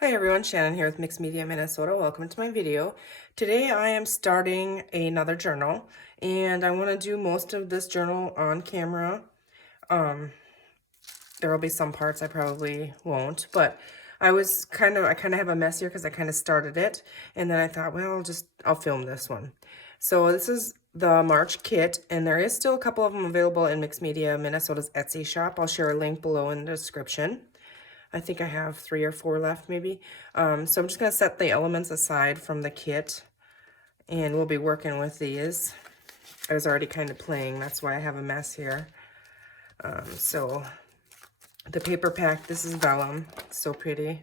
Hi everyone, Shannon here with Mixed Media Minnesota. Welcome to my video. Today I am starting another journal and I want to do most of this journal on camera. Um, there will be some parts I probably won't, but I kind of have a mess here because I kind of started it and then I thought, well, I'll film this one. So this is the March kit and there is still a couple of them available in Mixed Media Minnesota's Etsy shop. I'll share a link below in the description. I think I have 3 or 4 left maybe. So I'm just going to set the elements aside from the kit and we'll be working with these. I was already kind of playing, that's why I have a mess here. So the paper pack, this is vellum, it's so pretty.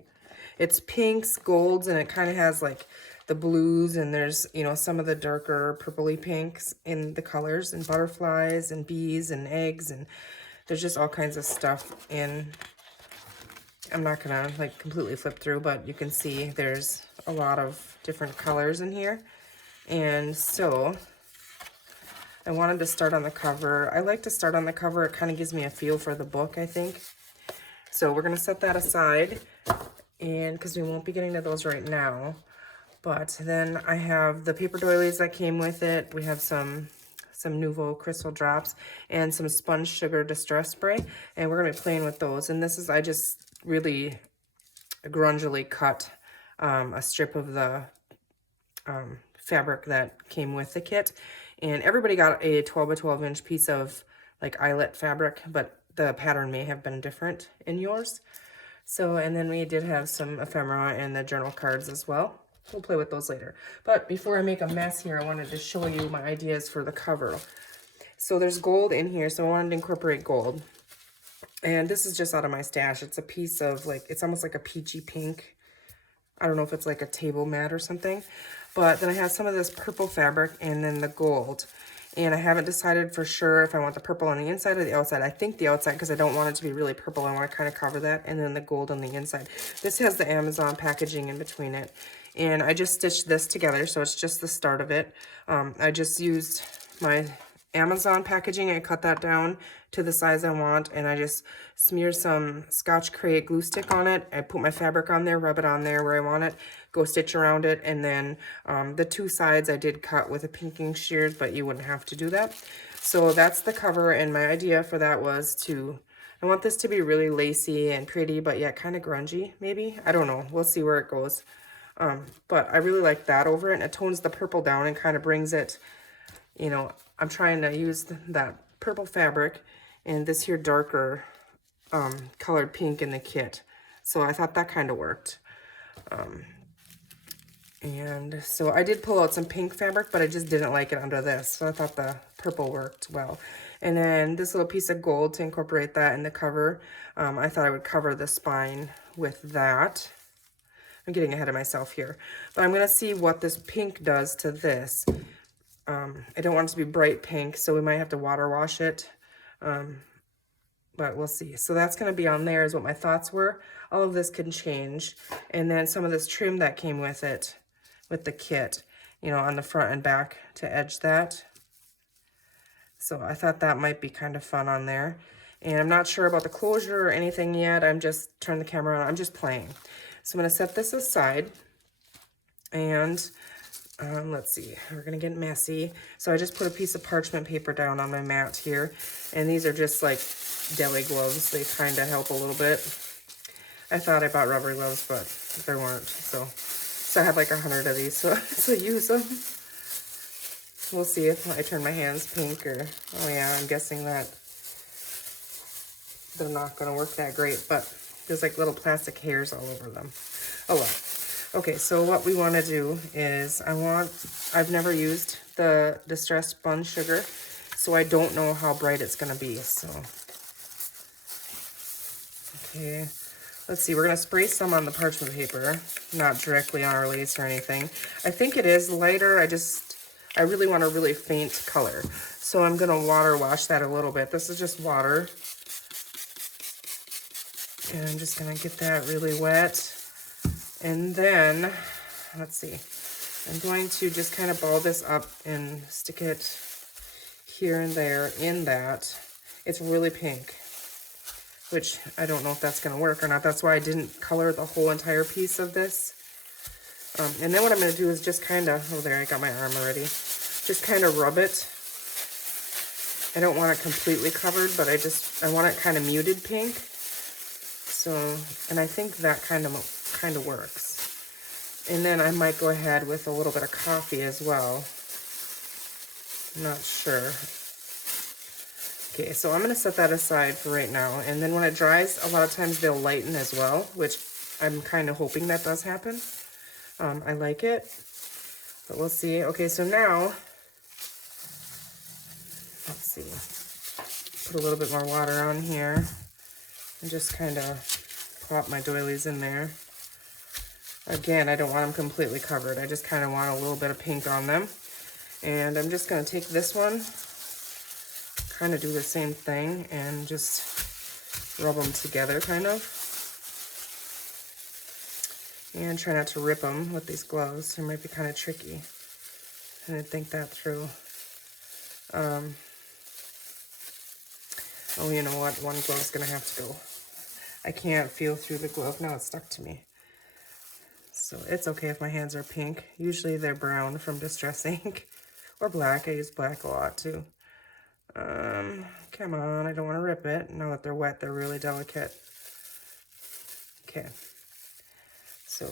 It's pinks, golds, and it kind of has like the blues, and there's, you know, some of the darker purpley pinks in the colors, and butterflies and bees and eggs, and there's just all kinds of stuff in. I'm not gonna like completely flip through, but you can see there's a lot of different colors in here. And so I wanted to start on the cover. I like to start on the cover. It kind of gives me a feel for the book, I think. So we're gonna set that aside, and because we won't be getting to those right now. But then I have the paper doilies that came with it. We have some Nouveau crystal drops and some sponge sugar distress spray, and we're gonna be playing with those. And this is, I just really grungily cut a strip of the fabric that came with the kit, and everybody got a 12 by 12 inch piece of like eyelet fabric, but the pattern may have been different in yours. So, and then we did have some ephemera and the journal cards as well. We'll play with those later. But before I make a mess here, I wanted to show you my ideas for the cover. So there's gold in here, so I wanted to incorporate gold. And this is just out of my stash. It's a piece of like, it's almost like a peachy pink. I don't know if it's like a table mat or something. But then I have some of this purple fabric and then the gold. And I haven't decided for sure if I want the purple on the inside or the outside. I think the outside because I don't want it to be really purple. I want to kind of cover that. And then the gold on the inside. This has the Amazon packaging in between it. And I just stitched this together, so it's just the start of it. I just used my Amazon packaging. I cut that down to the size I want, and I just smear some Scotch Crate glue stick on it. I put my fabric on there, rub it on there where I want it, go stitch around it, and then the two sides I did cut with a pinking shears, but you wouldn't have to do that. So that's the cover, and my idea for that was I want this to be really lacy and pretty, but yet kind of grungy, maybe. I don't know. We'll see where it goes. But I really like that over it, and it tones the purple down and kind of brings it, you know, I'm trying to use that purple fabric and this here darker colored pink in the kit. So I thought that kind of worked. And so I did pull out some pink fabric, but I just didn't like it under this. So I thought the purple worked well. And then this little piece of gold to incorporate that in the cover. I thought I would cover the spine with that. I'm getting ahead of myself here. But I'm going to see what this pink does to this. I don't want it to be bright pink, so we might have to water wash it. But we'll see. So that's going to be on there is what my thoughts were. All of this can change. And then some of this trim that came with it, with the kit, you know, on the front and back to edge that. So I thought that might be kind of fun on there. And I'm not sure about the closure or anything yet. I'm just turning the camera on. I'm just playing. So I'm going to set this aside. And let's see, we're gonna get messy. So I just put a piece of parchment paper down on my mat here, and these are just like deli gloves. They kind of help a little bit. I thought I bought rubber gloves, but there weren't. So I had like 100 of these, so use them. We'll see if I turn my hands pink or, oh yeah, I'm guessing that they're not gonna work that great, but there's like little plastic hairs all over them. Oh well. Okay, so what we want to do is I've never used the distressed sponge sugar, so I don't know how bright it's going to be. So, okay, let's see. We're going to spray some on the parchment paper, not directly on our lace or anything. I think it is lighter. I really want a really faint color. So I'm going to water wash that a little bit. This is just water. And I'm just going to get that really wet. And then, let's see, I'm going to just kind of ball this up and stick it here and there in that. It's really pink. which I don't know if that's going to work or not. That's why I didn't color the whole entire piece of this. And then what I'm going to do is just kind of, oh there, I got my arm already. Just kind of rub it. I don't want it completely covered, but I want it kind of muted pink. So, and I think that kind of works. And then I might go ahead with a little bit of coffee as well. I'm not sure. Okay, so I'm going to set that aside for right now. And then when it dries, a lot of times they'll lighten as well, which I'm kind of hoping that does happen. I like it, but we'll see. Okay, so now, let's see. Put a little bit more water on here and just kind of plop my doilies in there. Again, I don't want them completely covered. I just kind of want a little bit of pink on them. And I'm just going to take this one, kind of do the same thing, and just rub them together, kind of. And try not to rip them with these gloves. It might be kind of tricky. I didn't think that through. Oh, you know what? One glove's going to have to go. I can't feel through the glove. Now it's stuck to me. So it's okay if my hands are pink. Usually they're brown from Distress ink. Or black. I use black a lot too. Come on. I don't want to rip it. Now that they're wet, they're really delicate. Okay. So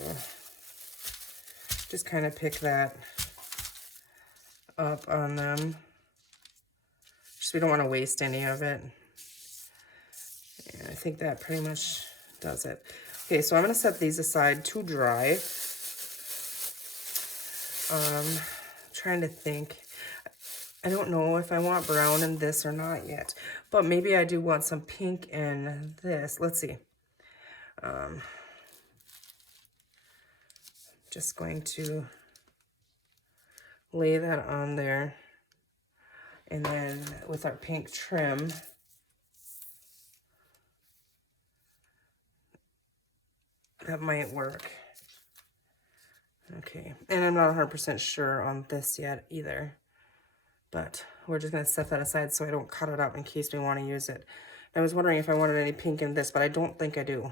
just kind of pick that up on them. Just we don't want to waste any of it. And I think that pretty much does it. Okay, so I'm going to set these aside to dry. Trying to think. I don't know if I want brown in this or not yet, but maybe I do want some pink in this. Let's see. Just going to lay that on there, and then with our pink trim, that might work. Okay, and I'm not 100% sure on this yet either, but we're just going to set that aside so I don't cut it up in case we want to use it. I was wondering if I wanted any pink in this, but I don't think I do.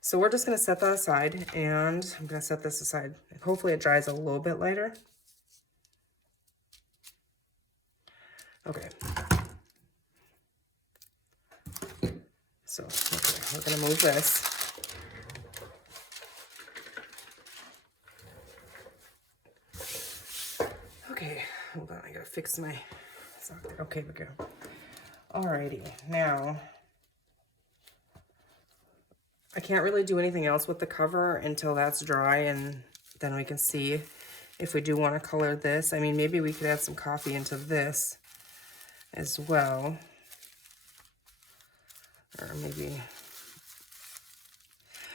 So we're just going to set that aside, and I'm going to set this aside. Hopefully it dries a little bit lighter. Okay. So, okay, we're going to move this. Okay, hold on, I got to fix my socket. Okay, we go. Alrighty, now, I can't really do anything else with the cover until that's dry, and then we can see if we do want to color this. I mean, maybe we could add some coffee into this as well. Or maybe,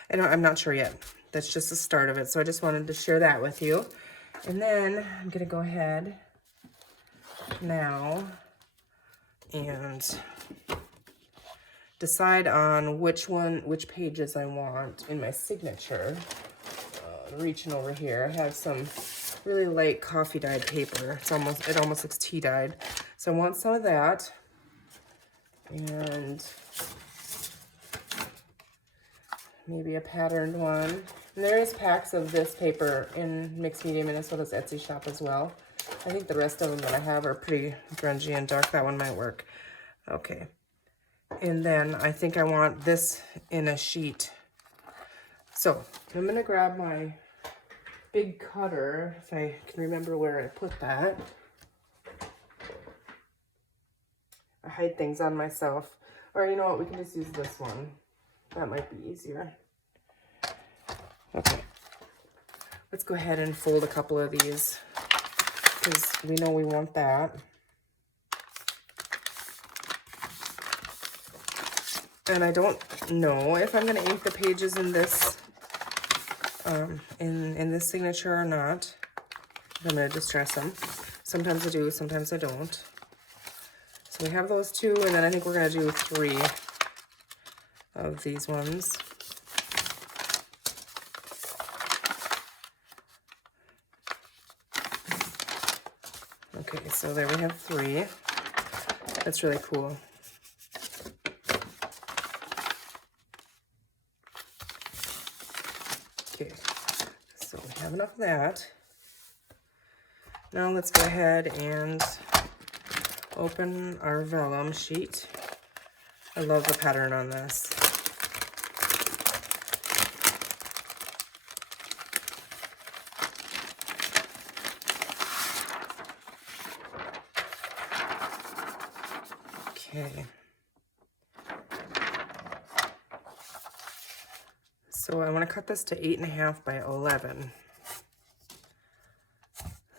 I'm not sure yet. That's just the start of it, so I just wanted to share that with you. And then I'm going to go ahead now and decide on which pages I want in my signature. Reaching over here, I have some really light coffee dyed paper. It almost looks tea dyed. So I want some of that, and maybe a patterned one. And there is packs of this paper in Mixed Media Minnesota's Etsy shop as well. I think the rest of them that I have are pretty grungy and dark. That one might work. Okay. And then I think I want this in a sheet. So I'm going to grab my big cutter, if I can remember where I put that. I hide things on myself. Or you know what, we can just use this one. That might be easier. Okay. Let's go ahead and fold a couple of these, because we know we want that. And I don't know if I'm going to ink the pages in this in this signature or not. I'm going to distress them. Sometimes I do, sometimes I don't. So we have those two, and then I think we're going to do 3 of these ones. Okay, so there we have 3. That's really cool. Okay, so we have enough of that. Now let's go ahead and open our vellum sheet. I love the pattern on this. Okay. So I want to cut this to 8.5 by 11.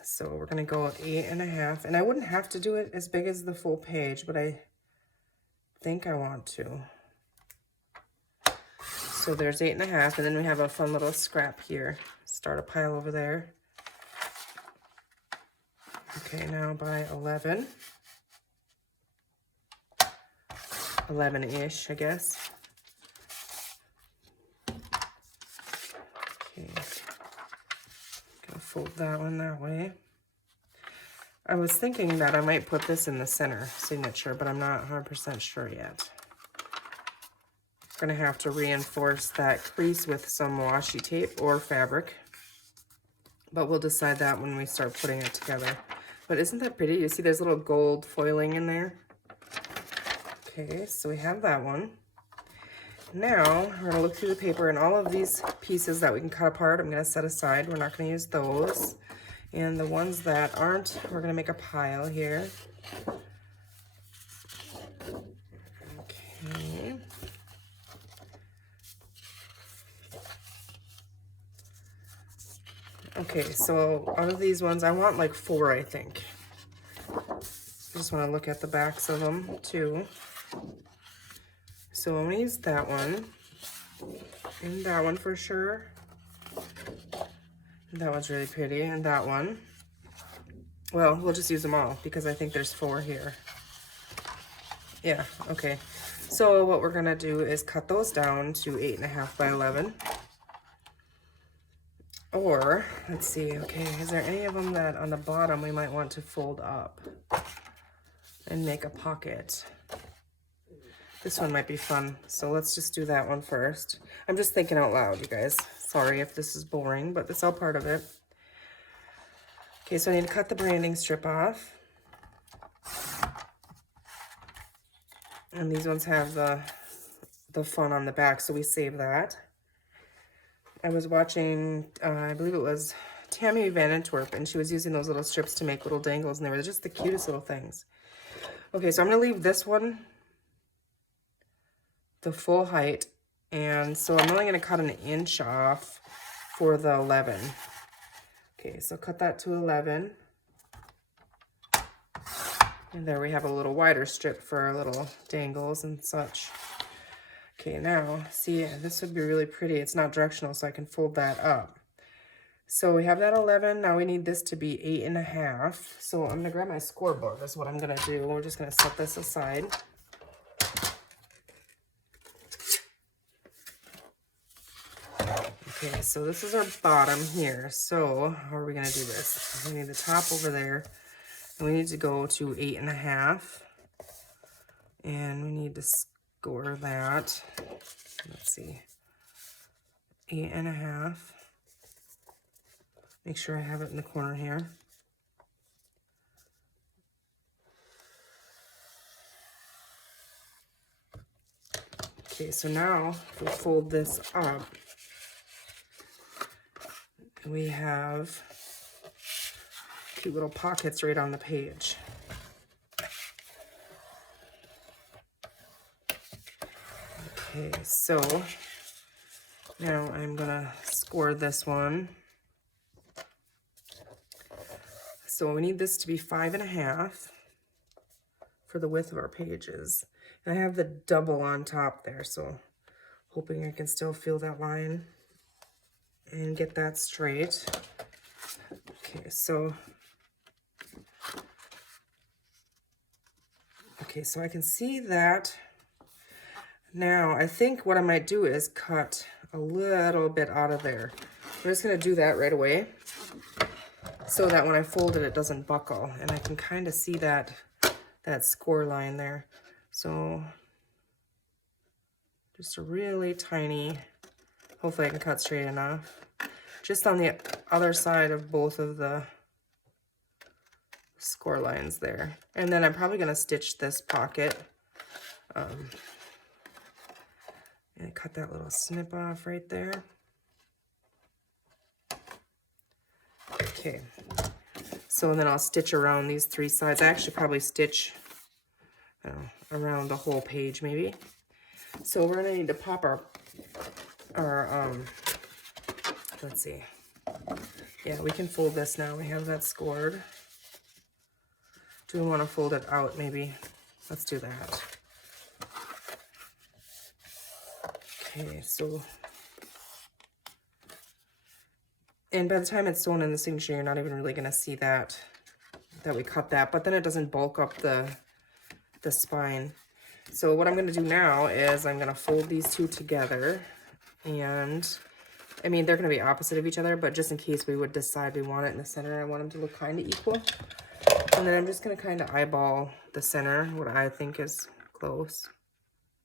So we're going to go at 8.5, and I wouldn't have to do it as big as the full page, but I think I want to. So there's 8.5, and then we have a fun little scrap here. Start a pile over there. Okay, now by 11. 11-ish, I guess. Okay, gonna fold that one that way. I was thinking that I might put this in the center signature, but I'm not 100% sure yet. Gonna have to reinforce that crease with some washi tape or fabric, but we'll decide that when we start putting it together. But isn't that pretty? You see there's little gold foiling in there. Okay, so we have that one. Now we're gonna look through the paper, and all of these pieces that we can cut apart, I'm gonna set aside. We're not gonna use those. And the ones that aren't, we're gonna make a pile here. Okay. Okay, so out of these ones, I want like 4, I think. I just want to look at the backs of them too. So I'm going to use that one, and that one for sure. That one's really pretty, and that one. Well, we'll just use them all because I think there's 4 here. Yeah, okay. So what we're going to do is cut those down to 8.5 by 11. Or, let's see, okay, is there any of them that on the bottom we might want to fold up and make a pocket? This one might be fun, so let's just do that one first. I'm just thinking out loud, you guys. Sorry if this is boring, but it's all part of it. Okay, so I need to cut the branding strip off. And these ones have the fun on the back, so we save that. I was watching, I believe it was Tammy Van Antwerp, and she was using those little strips to make little dangles, and they were just the cutest little things. Okay, so I'm going to leave this one the full height, and so I'm only going to cut 1 inch off for the 11. Okay, so cut that to 11. And there we have a little wider strip for our little dangles and such. Okay, now, see, this would be really pretty. It's not directional, so I can fold that up. So we have that 11. Now we need this to be 8.5. So I'm gonna grab my scoreboard. That's what I'm gonna do. We're just gonna set this aside. Okay, so this is our bottom here. So how are we gonna do this? We need the top over there, and we need to go to 8.5. And we need to score that. Let's see, 8.5. Make sure I have it in the corner here. Okay, so now we'll fold this up. We have cute little pockets right on the page. Okay, so now I'm gonna score this one. So we need this to be 5.5 for the width of our pages. And I have the double on top there, so hoping I can still feel that line and get that straight. Okay, so I can see that. Now, I think what I might do is cut a little bit out of there. I'm just gonna do that right away so that when I fold it, it doesn't buckle. And I can kind of see that score line there. So just a really tiny Hopefully I can cut straight enough. Just on the other side of both of the score lines there. And then I'm probably going to stitch this pocket. And cut that little snip off right there. Okay. So then I'll stitch around these 3 sides. I actually probably stitch around the whole page maybe. So we're gonna need to pop our let's see. Yeah, we can fold this now. We have that scored. Do we want to fold it out maybe? Let's do that. Okay, so, and by the time it's sewn in the signature, you're not even really gonna see that we cut that, but then it doesn't bulk up the spine. So what I'm gonna do now is I'm gonna fold these 2 together, and I mean, they're gonna be opposite of each other, but just in case we would decide we want it in the center, I want them to look kind of equal. And then I'm just gonna kind of eyeball the center, what I think is close.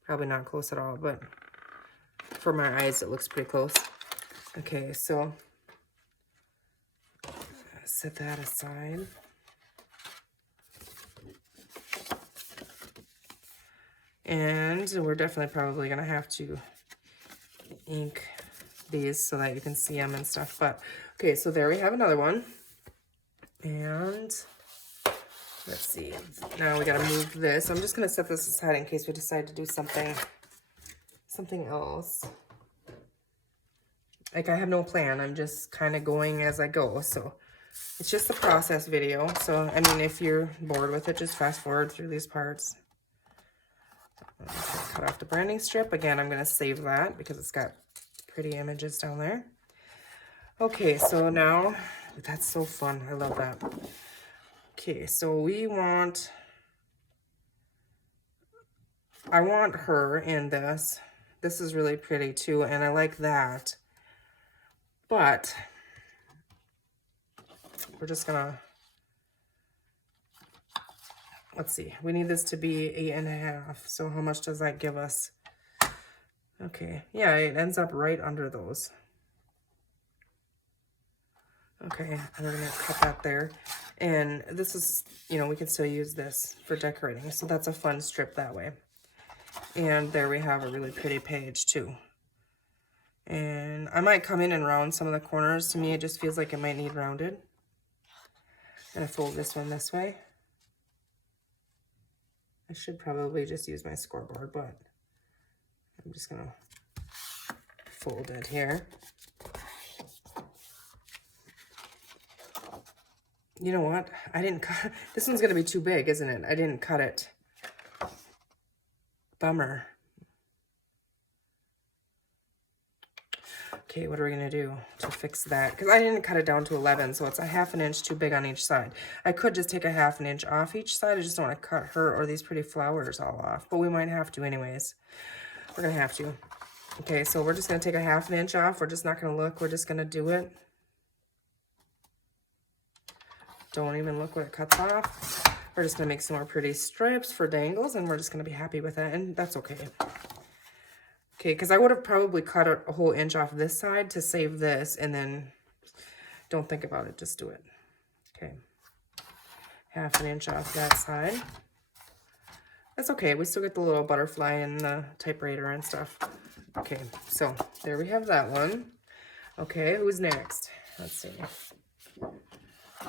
Probably not close at all, but for my eyes, it looks pretty close. Okay, so set that aside. And we're definitely probably gonna have to ink these so that you can see them and stuff. But okay, so there we have another one. And let's see. Now we gotta move this. I'm just gonna set this aside in case we decide to do something else. Like, I have no plan. I'm just kind of going as I go. So it's just a process video. So I mean, if you're bored with it, just fast forward through these parts. Cut off the branding strip. Again, I'm going to save that because it's got pretty images down there. Okay, so now, that's so fun. I love that. Okay, so I want her in this. This is really pretty too, and I like that. But we're just going to, let's see. We need this to be 8.5. So how much does that give us? Okay, yeah, it ends up right under those. Okay, and we're gonna cut that there. And this is, you know, we can still use this for decorating. So that's a fun strip that way. And there we have a really pretty page too. And I might come in and round some of the corners. To me, it just feels like it might need rounded. And I fold this one this way. I should probably just use my scoreboard, but I'm just gonna fold it here. You know what? I didn't cut, this one's gonna be too big, isn't it? I didn't cut it. Bummer. Okay, what are we gonna do to fix that? Because I didn't cut it down to 11, so it's a 1/2 inch too big on each side. I could just take a 1/2 inch off each side. I just don't want to cut her or these pretty flowers all off, but we might have to anyways. We're gonna have to. Okay, so we're just gonna take a 1/2 inch off. We're just not gonna look. We're just gonna do it. Don't even look what it cuts off. We're just gonna make some more pretty strips for dangles, and we're just gonna be happy with that, and that's okay. Okay, because I would have probably cut a whole inch off this side to save this, and then don't think about it, just do it. Okay, 1/2 inch off that side. That's okay, we still get the little butterfly and the typewriter and stuff. Okay, so there we have that one. Okay, who's next? Let's see.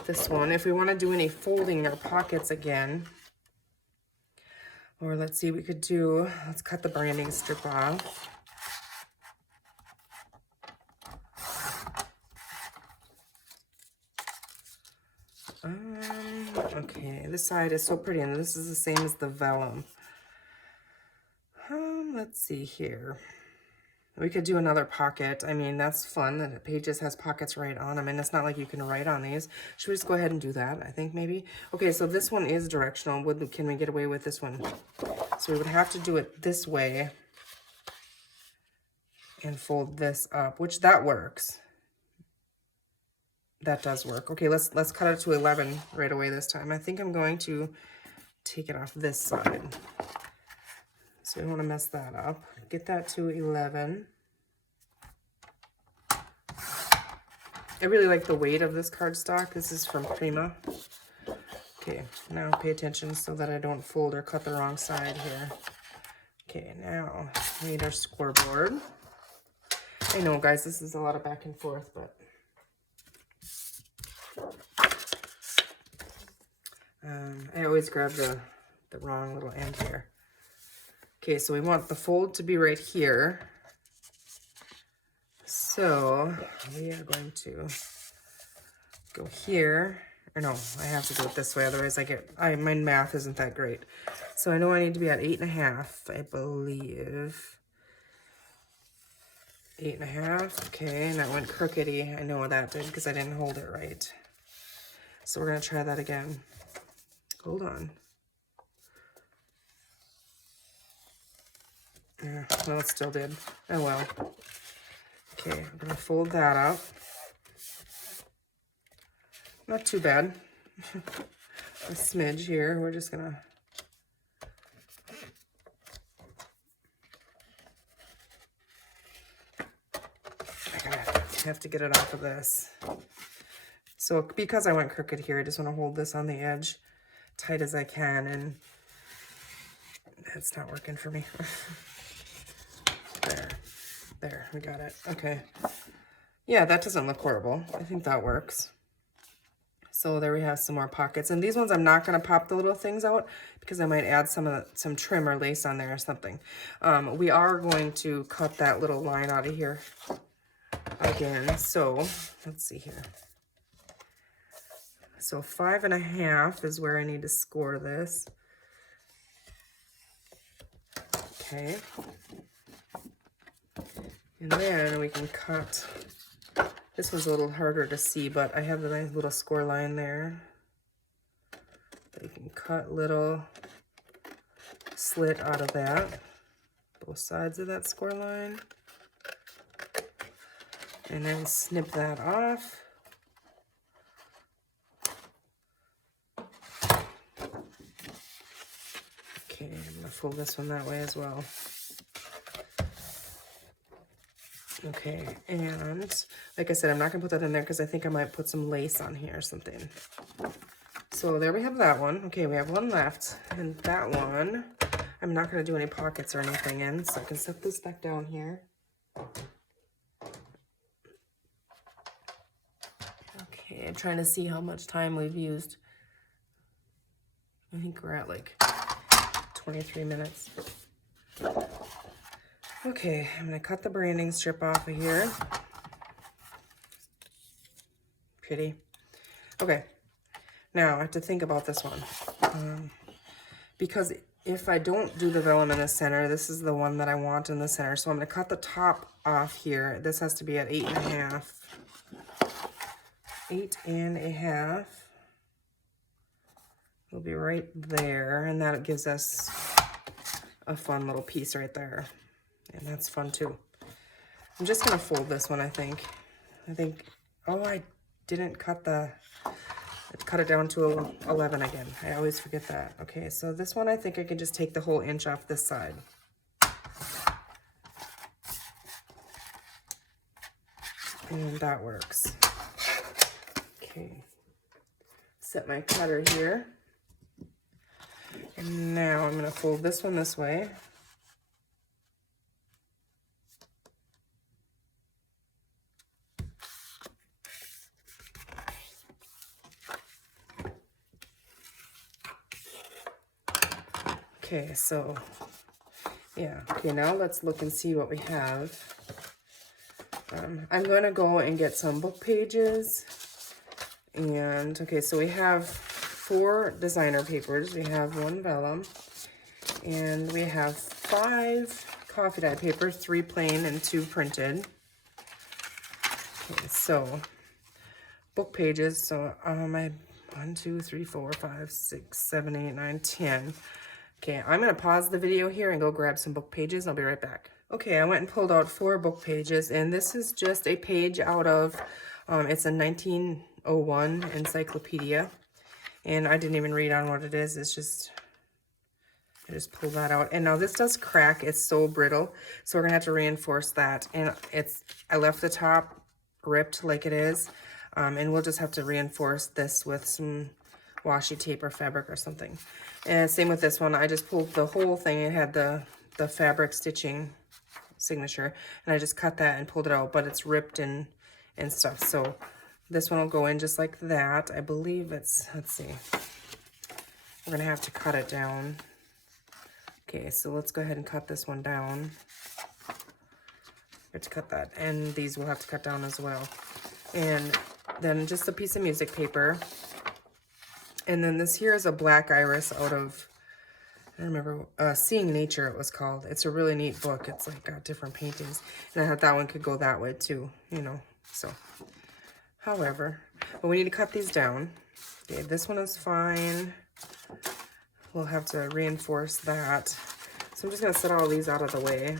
This one, if we want to do any folding or pockets again, or let's see, we could do, let's cut the branding strip off. Okay, this side is so pretty, and this is the same as the vellum. Let's see here. We could do another pocket. I mean, that's fun that pages has pockets right on them, and it's not like you can write on these. Should we just go ahead and do that? I think maybe. Okay, so this one is directional. Can we get away with this one? So we would have to do it this way and fold this up, which that works. That does work. Okay, let's cut it to 11 right away this time. I think I'm going to take it off this side. So we don't want to mess that up. Get that to 11. I really like the weight of this cardstock. This is from Prima. Okay, now pay attention so that I don't fold or cut the wrong side here. Okay, now we need our scoreboard. I know, guys, this is a lot of back and forth, but I always grab the wrong little end here. Okay, so we want the fold to be right here. So we are going to go here. Or no, I have to do it this way, otherwise my math isn't that great. So I know I need to be at 8.5, I believe. 8.5, okay, and that went crookedy. I know what that did because I didn't hold it right. So we're gonna try that again. Hold on. Yeah, well, it still did. Oh well. Okay, I'm gonna fold that up. Not too bad. A smidge here. We're just gonna I have to get it off of this. So because I went crooked here, I just want to hold this on the edge tight as I can, and it's not working for me. There, we got it. Okay. Yeah, that doesn't look horrible. I think that works. So there we have some more pockets. And these ones I'm not going to pop the little things out because I might add some trim or lace on there or something. We are going to cut that little line out of here again. So let's see here. So 5.5 is where I need to score this. Okay. And then we can cut. This one's a little harder to see, but I have the nice little score line there. You can cut little slit out of that, both sides of that score line. And then snip that off. Okay, I'm gonna fold this one that way as well. Okay, and like I said, I'm not gonna put that in there because I think I might put some lace on here or something. So there we have that one. Okay, we have one left, and that one, I'm not gonna do any pockets or anything in, so I can set this back down here. Okay, I'm trying to see how much time we've used. I think we're at like 23 minutes. Okay, I'm gonna cut the branding strip off of here. Pretty. Okay, now I have to think about this one. Because if I don't do the vellum in the center, this is the one that I want in the center. So I'm gonna cut the top off here. This has to be at 8.5. 8.5. It'll be right there, and that gives us a fun little piece right there. And that's fun too. I'm just gonna fold this one, I think. Oh, I didn't cut it down to 11 again. I always forget that. Okay, so this one, I think I can just take the whole inch off this side. And that works. Okay, set my cutter here. And now I'm gonna fold this one this way. Okay, so, yeah. Okay, now let's look and see what we have. I'm going to go and get some book pages. And, okay, so we have 4 designer papers. We have 1 vellum. And we have 5 coffee dye papers, 3 plain and 2 printed. Okay, so, book pages. So, I 1, 2, 3, 4, 5, 6, 7, 8, 9, 10. Okay, I'm going to pause the video here and go grab some book pages. I'll be right back. Okay, I went and pulled out 4 book pages, and this is just a page out of, it's a 1901 encyclopedia, and I didn't even read on what it is. It's just, I just pulled that out. And now this does crack. It's so brittle, so we're going to have to reinforce that. And I left the top ripped like it is. And we'll just have to reinforce this with some washi tape or fabric or something. And same with this one. I just pulled the whole thing. It had the fabric stitching signature, and I just cut that and pulled it out, but it's ripped and stuff. So this one will go in just like that. I believe it's, let's see, we're gonna have to cut it down. Okay, so let's go ahead and cut this one down. To cut that, and these we'll have to cut down as well. And then just a piece of music paper, and then this here is a black iris out of, I don't remember, Seeing Nature it was called. It's a really neat book. It's like got different paintings, and I thought that one could go that way too, you know. So however, but we need to cut these down. Okay, this one is fine. We'll have to reinforce that, so I'm just going to set all these out of the way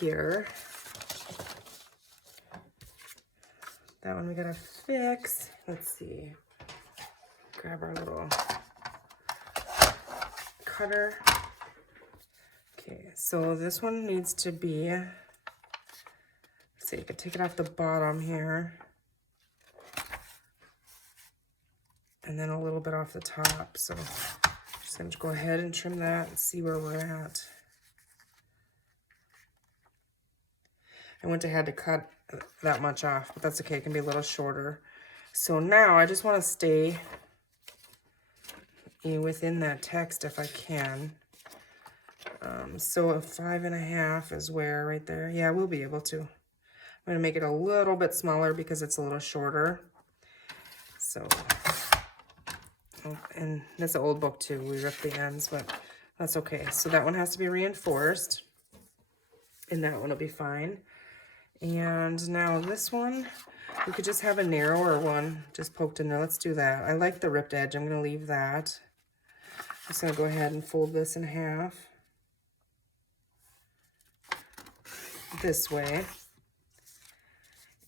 here. That one we gotta fix. Let's see. Grab our little cutter. Okay, so this one needs to be, let's see, you can take it off the bottom here. And then a little bit off the top. So just gonna go ahead and trim that and see where we're at. I went ahead to cut that much off, but that's okay. It can be a little shorter. So now I just want to stay within that text if I can. So a 5.5 is where, right there. Yeah, we'll be able to. I'm going to make it a little bit smaller because it's a little shorter. So, oh, and that's an old book too. We ripped the ends, but that's okay. So that one has to be reinforced, and that one will be fine. And now this one, we could just have a narrower one just poked in there. Let's do that. I like the ripped edge. I'm going to leave that. I'm just going to go ahead and fold this in half this way.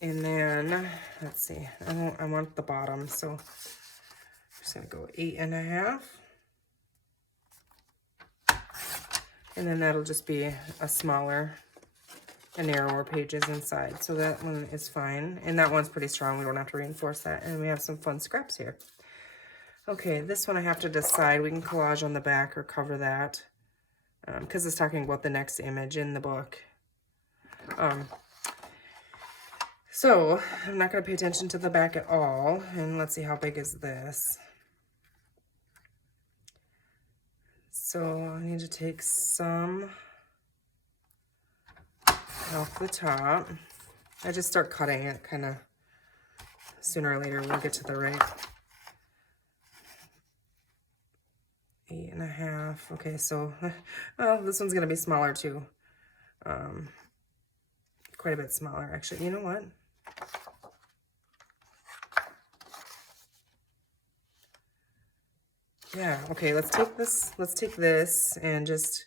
And then, let's see, I want the bottom, so I'm just going to go 8.5. And then that'll just be a smaller, a narrower pages inside. So that one is fine. And that one's pretty strong. We don't have to reinforce that. And we have some fun scraps here. Okay, this one I have to decide. We can collage on the back or cover that. Because it's talking about the next image in the book. So I'm not going to pay attention to the back at all. And let's see, how big is this? So I need to take some off the top. I just start cutting it kind of sooner or later we'll get to the right 8.5. Okay, so well, this one's gonna be smaller too. Quite a bit smaller actually. You know what? Yeah, okay, let's take this and just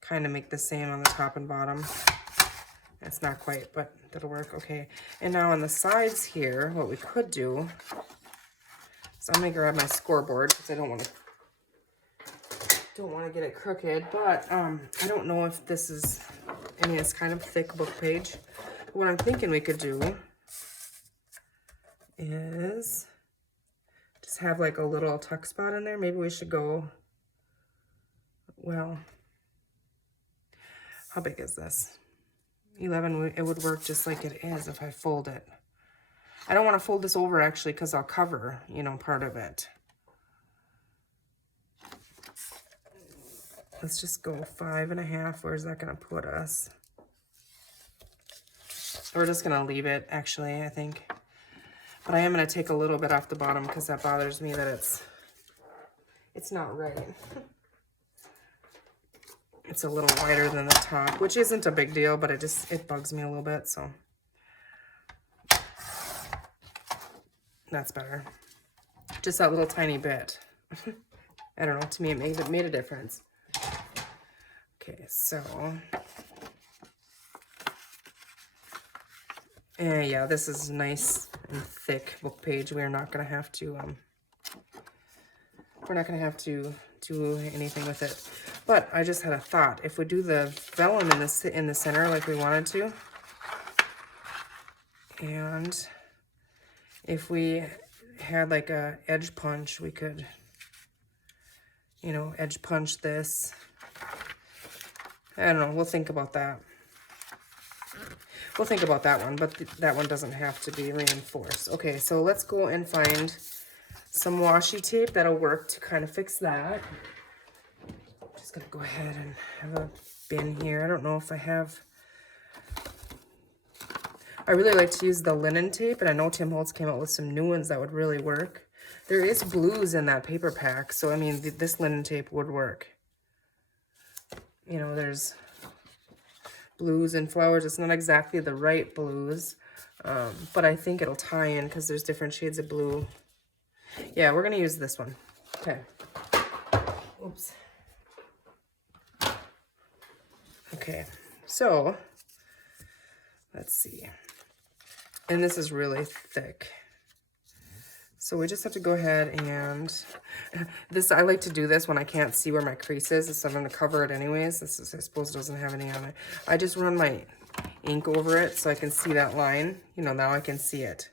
kind of make the same on the top and bottom. It's not quite, but that'll work. Okay, and now on the sides here, what we could do, so I'm gonna grab my scoreboard because I don't want to get it crooked, but I don't know if this is, I mean, it's kind of thick book page. But what I'm thinking we could do is just have like a little tuck spot in there. Maybe we should go, well, how big is this? 11, it would work just like it is if I fold it. I don't want to fold this over actually because I'll cover, you know, part of it. Let's just go 5.5. Where's that going to put us? We're just going to leave it actually, I think. But I am going to take a little bit off the bottom because that bothers me that it's not right. It's a little wider than the top, which isn't a big deal, but it bugs me a little bit, so that's better. Just that little tiny bit. I don't know, to me it made a difference. Okay, so yeah, this is nice and thick book page. We're not gonna have to do anything with it. But I just had a thought. If we do the vellum in the center like we wanted to, And if we had like a edge punch, we could, you know, edge punch this. I don't know, we'll think about that. We'll think about that one, but that one doesn't have to be reinforced. Okay, so let's go and find some washi tape that'll work to kind of fix that. I'm just gonna go ahead and have a bin here. I don't know if I have... I really like to use the linen tape, and I know Tim Holtz came out with some new ones that would really work. There is blues in that paper pack, so I mean, this linen tape would work. You know, there's blues and flowers. It's not exactly the right blues, but I think it'll tie in because there's different shades of blue. Yeah, we're gonna use this one. Okay. Oops. Okay, so let's see. And this is really thick. So we just have to go ahead and this, I like to do this when I can't see where my crease is, so I'm gonna cover it anyways. This is, I suppose, doesn't have any on it. I just run my ink over it so I can see that line. You know, now I can see it.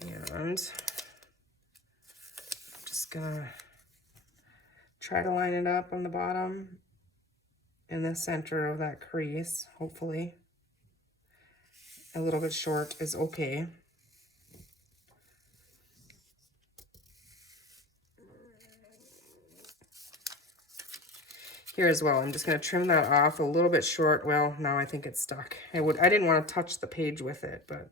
And I'm just gonna try to line it up on the bottom in the center of that crease, hopefully. A little bit short is okay. Here as well, I'm just gonna trim that off a little bit short. Well, now I think it's stuck. I didn't want to touch the page with it, but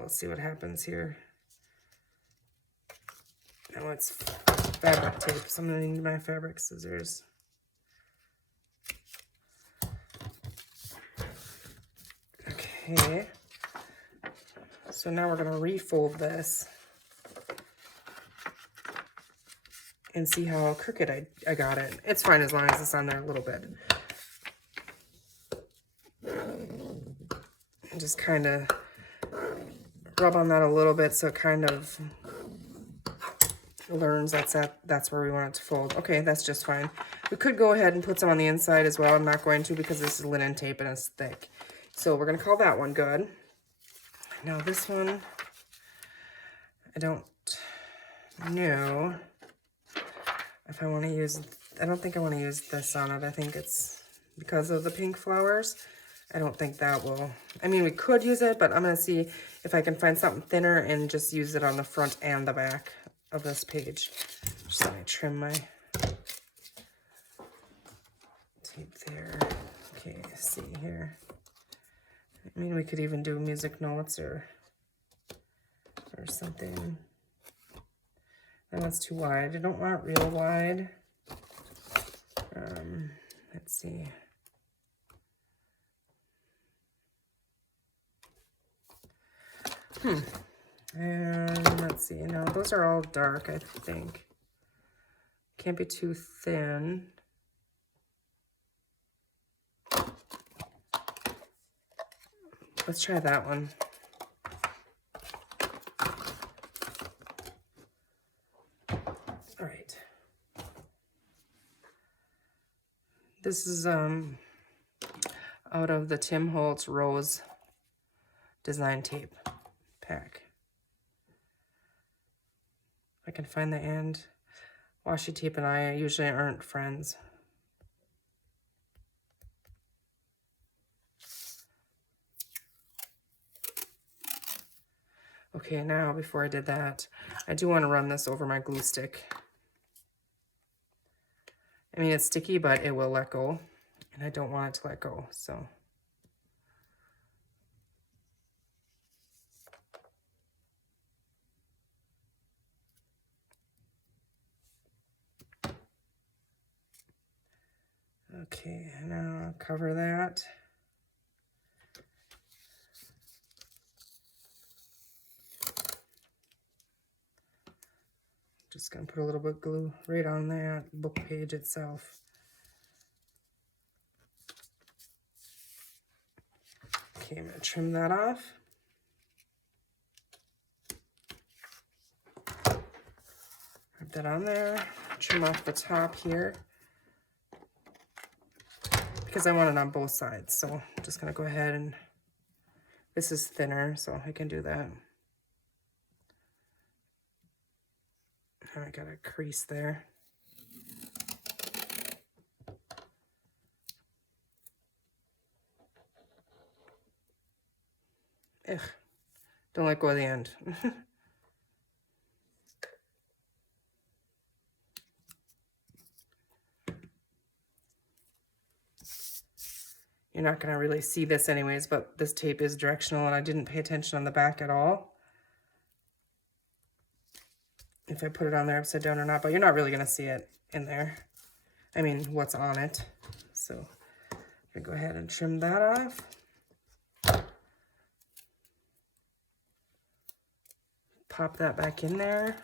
let's see what happens here. Now it's fabric tape, so I'm gonna need my fabric scissors. Okay, so now we're gonna refold this and see how crooked I got it. It's fine as long as it's on there a little bit. And just kind of rub on that a little bit so it kind of learns that's where we want it to fold. Okay, that's just fine. We could go ahead and put some on the inside as well. I'm not going to because this is linen tape and it's thick. So we're gonna call that one good. Now this one, I don't know if I want to use, I don't think I want to use this on it. I think it's because of the pink flowers. I don't think that will, I mean, we could use it, but I'm going to see if I can find something thinner and just use it on the front and the back of this page. Just let me trim my tape there. Okay, see here. I mean, we could even do music notes or something. And that's too wide. I don't want real wide. Let's see. And let's see. Now those are all dark, I think. Can't be too thin. Let's try that one. All right. This is out of the Tim Holtz Rose design tape pack. I can find the end. Washi tape and I usually aren't friends. Okay, now before I did that, I do want to run this over my glue stick. I mean, it's sticky, but it will let go, and I don't want it to let go, so. Okay, now I'll cover that. Just gonna put a little bit of glue right on that book page itself. Okay, I'm gonna trim that off. Put that on there. Trim off the top here. because I want it on both sides. So I'm just gonna go ahead and, this is thinner, so I can do that. Now I got a crease there. Ugh, don't let go of the end. You're not gonna really see this anyways, but this tape is directional and I didn't pay attention on the back at all, if I put it on there upside down or not, but you're not really gonna see it in there. I mean, what's on it. So I'm gonna go ahead and trim that off. Pop that back in there.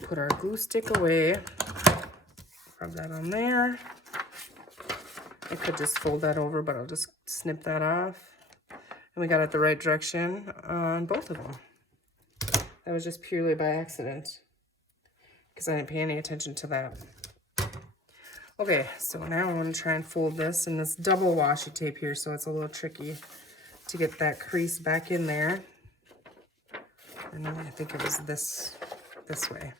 Put our glue stick away. Rub that on there. I could just fold that over, but I'll just snip that off. And we got it the right direction on both of them. That was just purely by accident, because I didn't pay any attention to that. Okay, so now I want to try and fold this in this double washi tape here, so it's a little tricky to get that crease back in there. And I think it was this way.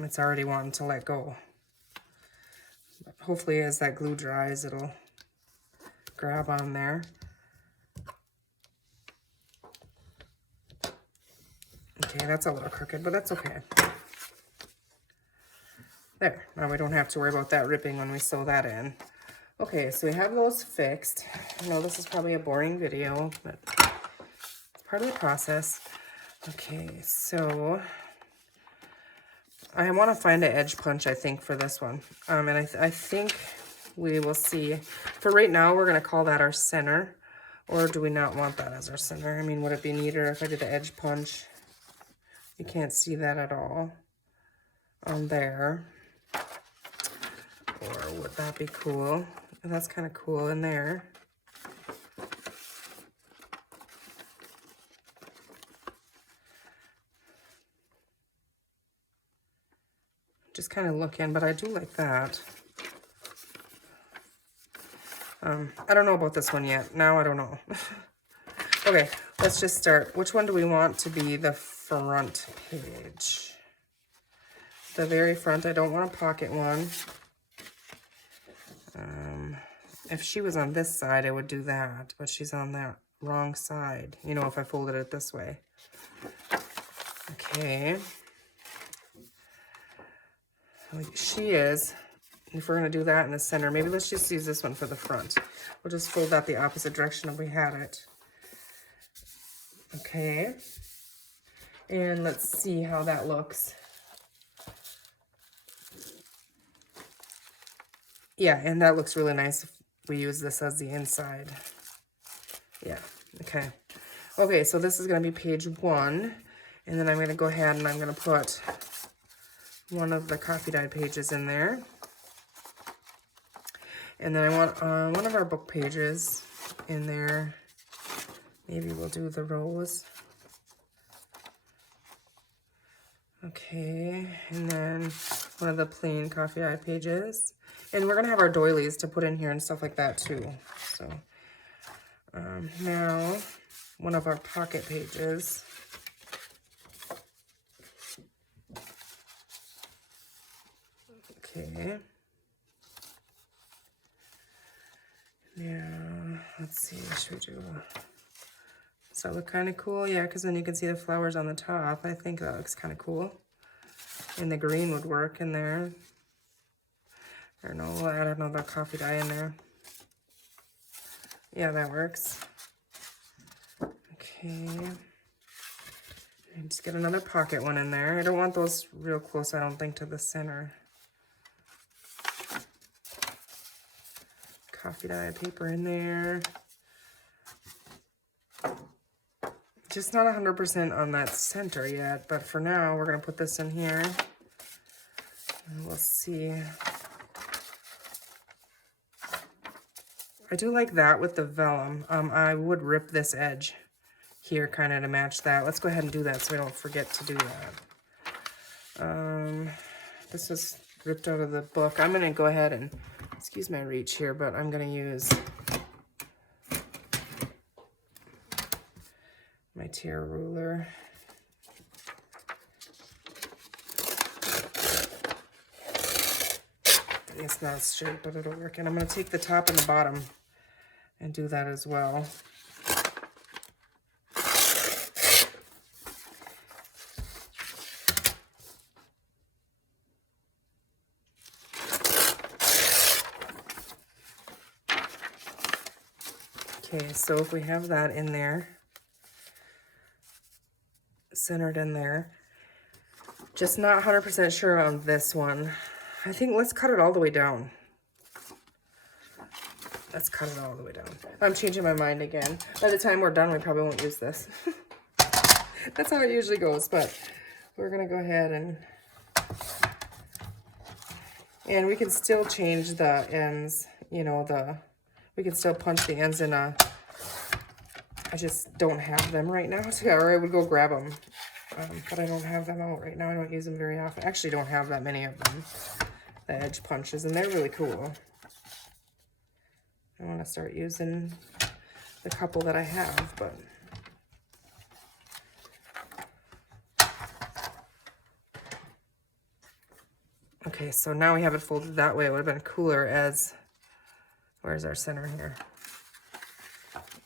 It's already wanting to let go. But hopefully as that glue dries, it'll grab on there. Okay, that's a little crooked, but that's okay. There, now we don't have to worry about that ripping when we sew that in. Okay, so we have those fixed. I know this is probably a boring video, but it's part of the process. Okay, so I want to find an edge punch, I think, for this one. And I think we will see. For right now, we're going to call that our center. Or do we not want that as our center? I mean, would it be neater if I did the edge punch? You can't see that at all on there. Or would that be cool? That's kind of cool in there. Just kind of looking, but I do like that. I don't know about this one yet. Now I don't know. Okay, let's just start. Which one do we want to be the front page? The very front. I don't want a pocket one. If she was on this side, I would do that, but she's on that wrong side. You know, if I folded it this way. Okay. She is. If we're going to do that in the center, maybe let's just use this one for the front. We'll just fold that the opposite direction if we had it. Okay. And let's see how that looks. Yeah, and that looks really nice if we use this as the inside. Yeah, okay. Okay, so this is going to be page 1. And then I'm going to go ahead and I'm going to put one of the coffee dyed pages in there. And then I want one of our book pages in there. Maybe we'll do the rose. Okay, and then one of the plain coffee dyed pages. And we're gonna have our doilies to put in here and stuff like that too. So now one of our pocket pages. Okay. Now, let's see, what should we do? Does that look kind of cool? Yeah, because then you can see the flowers on the top. I think that looks kind of cool. And the green would work in there. I don't know, we'll add another coffee dye in there. Yeah, that works. Okay. And just get another pocket one in there. I don't want those real close, I don't think, to the center. Coffee dye paper in there. Just not 100% on that center yet, but for now, we're going to put this in here. And we'll see. I do like that with the vellum. I would rip this edge here kind of to match that. Let's go ahead and do that so we don't forget to do that. This was ripped out of the book. I'm going to go ahead and, excuse my reach here, but I'm going to use my tear ruler. It's not straight, but it'll work. And I'm going to take the top and the bottom and do that as well. Okay, so if we have that in there, centered in there, just not 100% sure on this one. I think let's cut it all the way down. Let's cut it all the way down. I'm changing my mind again. By the time we're done, we probably won't use this. That's how it usually goes, but we're gonna go ahead and we can still change the ends, you know, we can still punch the ends in I just don't have them right now, or I would go grab them. But I don't have them out right now. I don't use them very often. I actually don't have that many of them, the edge punches, and they're really cool. I want to start using the couple that I have, but okay, so now we have it folded that way. It would have been cooler as, where's our center here?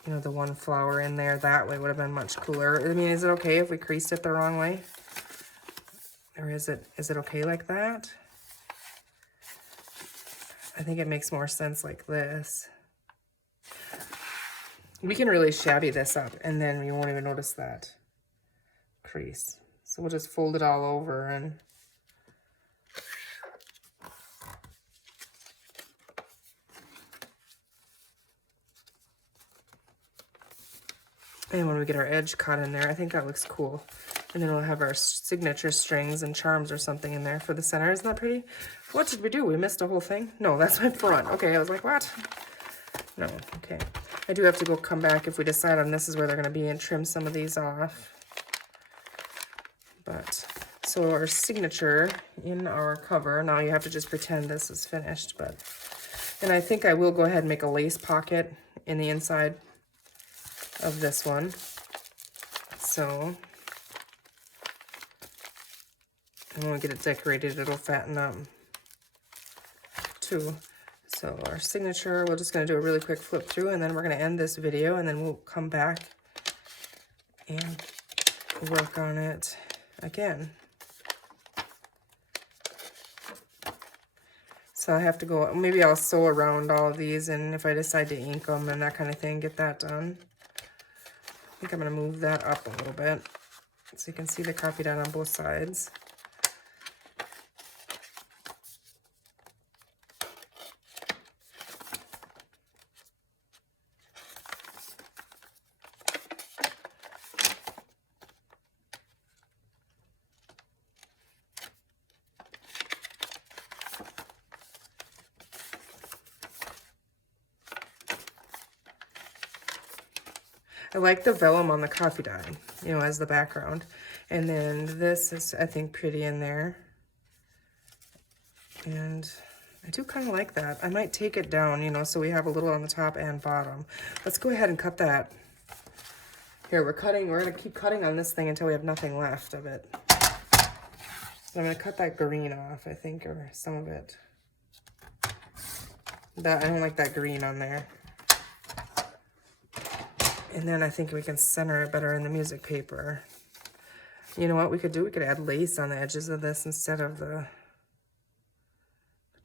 You know, the one flower in there that way would have been much cooler. I mean, is it okay if we creased it the wrong way? Or is it okay like that? I think it makes more sense like this. We can really shabby this up and then you won't even notice that crease. So we'll just fold it all over and when we get our edge cut in there, I think that looks cool. And then we'll have our signature strings and charms or something in there for the center. Isn't that pretty? What did we do? We missed a whole thing? No, that's my front. Okay, I was like, what? No, okay. I do have to go come back if we decide on this is where they're going to be and trim some of these off. But, so our signature in our cover, now you have to just pretend this is finished, but, and I think I will go ahead and make a lace pocket in the inside of this one. So, and when we get it decorated, it'll fatten up too. So our signature, we're just going to do a really quick flip through and then we're going to end this video and then we'll come back and work on it again. So I have to go, maybe I'll sew around all of these and if I decide to ink them and that kind of thing, get that done. I think I'm going to move that up a little bit so you can see the copy done on both sides. I like the vellum on the coffee dye, you know, as the background. And then this is, I think, pretty in there. And I do kind of like that. I might take it down, you know, so we have a little on the top and bottom. Let's go ahead and cut that. Here, we're going to keep cutting on this thing until we have nothing left of it. So I'm going to cut that green off, I think, or some of it. I don't like that green on there. And then I think we can center it better in the music paper. You know what we could do? We could add lace on the edges of this instead of the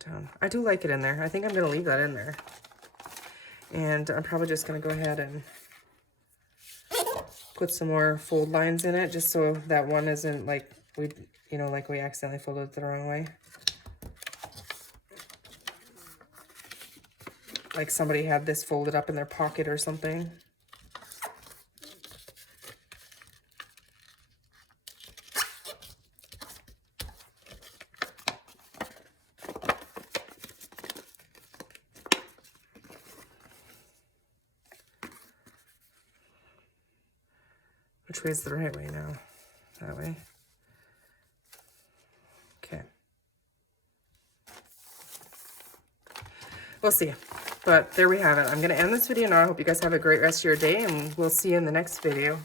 down. I do like it in there. I think I'm going to leave that in there. And I'm probably just going to go ahead and put some more fold lines in it just so that one isn't like we, you know, like we accidentally folded it the wrong way. Like somebody had this folded up in their pocket or something. which way is the right way now? That way. Okay. We'll see. But there we have it. I'm going to end this video now. I hope you guys have a great rest of your day, and we'll see you in the next video.